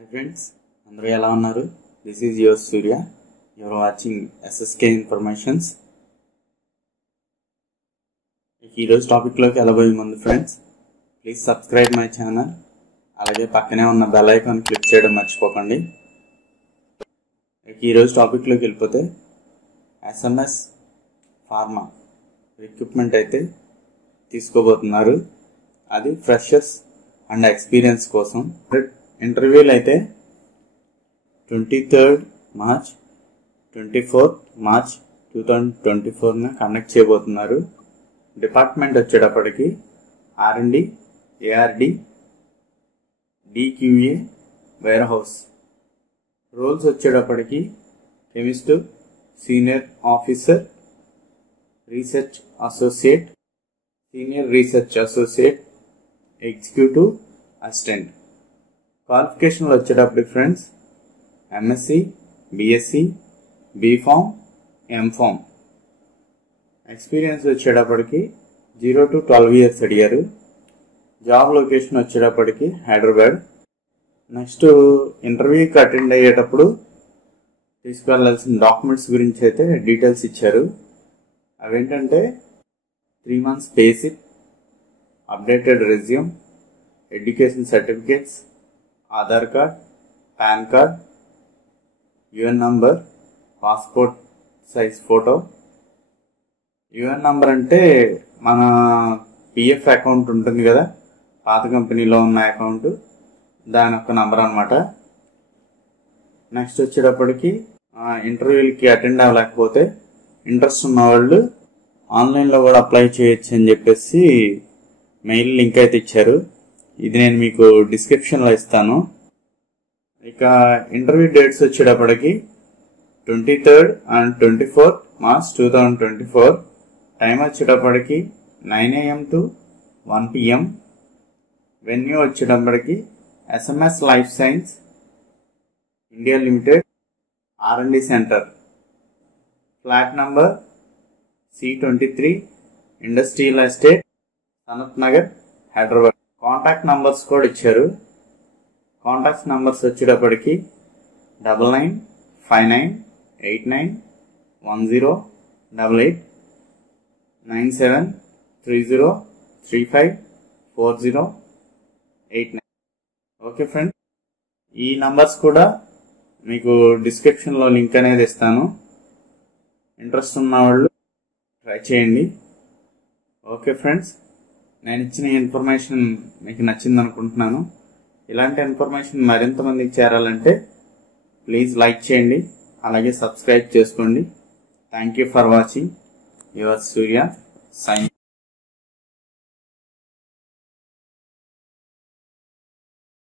Hi friends, అందరూ ఎలా ఉన్నారు? This is your Surya. You are watching SSK Informations. ఈ రోజు టాపిక్ లోకి వెళ్ళబోయే ముందు friends, please subscribe my channel. అలాగే పక్కనే ఉన్న బెల్ ఐకాన్ క్లిక్ చేయడం మర్చిపోకండి. ఈ రోజు టాపిక్ లోకి వెళ్ళిపోతే SMS ఫార్మా రిక్రూట్మెంట్ అయితే తీసుకోబోతున్నారు. అది ఫ్రెషర్స్ అండ్ ఎక్స్పీరియన్స్ కోసం. ఇంటర్వ్యూలు అయితే 23rd March 24th March 2024 conduct చేయబోతున్నారు. డిపార్ట్మెంట్ వచ్చేటప్పటికి R&D, ARD, DQA, warehouse. Roles వచ్చేటప్పటికి chemist, senior officer, research associate, senior research associate, executive assistant. క్వాలిఫికేషన్లు వచ్చేటప్పుడు friends MSc, BSc, BPharm, MPharm. Experience వచ్చేటప్పటికి 0 to 12 years అడిగారు. జాబ్ లొకేషన్ వచ్చేటప్పటికి Hyderabad. Next ఇంటర్వ్యూకి attend అయ్యేటప్పుడు తీసుకెళ్లాల్సిన డాక్యుమెంట్స్ గురించి అయితే డీటెయిల్స్ ఇచ్చారు. అవేంటంటే 3 months basic, updated resume, education certificates, Aadhaar card, pan card, UN number, passport size photo. UN number అంటే మన PF అకౌంట్ ఉంటుంది కదా, పాత కంపెనీలో ఉన్న అకౌంట్, దాని యొక్క నంబర్ అనమాట. నెక్స్ట్ వచ్చేటప్పటికి ఇంటర్వ్యూలకి అటెండ్ అవ్వలేకపోతే ఇంట్రెస్ట్ ఉన్న వాళ్ళు ఆన్లైన్లో కూడా అప్లై చేయొచ్చు అని చెప్పేసి మెయిల్ లింక్ అయితే ఇచ్చారు. ఇది నేను మీకు డిస్క్రిప్షన్లో ఇస్తాను. ఇక ఇంటర్వ్యూ డేట్స్ వచ్చేటప్పటికి 23rd and 24th March 2024. Time వచ్చేటప్పటికి 9 AM to 1 PM. వెన్యూ వచ్చేటప్పటికి SMS life science India limited, R&D centre, flat number C23, industrial estate, Sanath Nagar, Hyderabad. Contact numbers కూడా ఇచ్చారు. కాంటాక్ట్ నంబర్స్ వచ్చేటప్పటికి 9959891088 9730354089. ఓకే ఫ్రెండ్, ఈ నంబర్స్ కూడా మీకు డిస్క్రిప్షన్లో లింక్ అనేది ఇస్తాను. ఇంట్రెస్ట్ ఉన్న వాళ్ళు ట్రై చేయండి. ఓకే ఫ్రెండ్స్, నేను ఇచ్చిన ఇన్ఫర్మేషన్ మీకు నచ్చింది అనుకుంటున్నాను. ఇలాంటి ఇన్ఫర్మేషన్ మరింత మందికి చేరాలంటే ప్లీజ్ లైక్ చేయండి, అలాగే సబ్స్క్రైబ్ చేసుకోండి. Thank you for watching. Your Surya sign.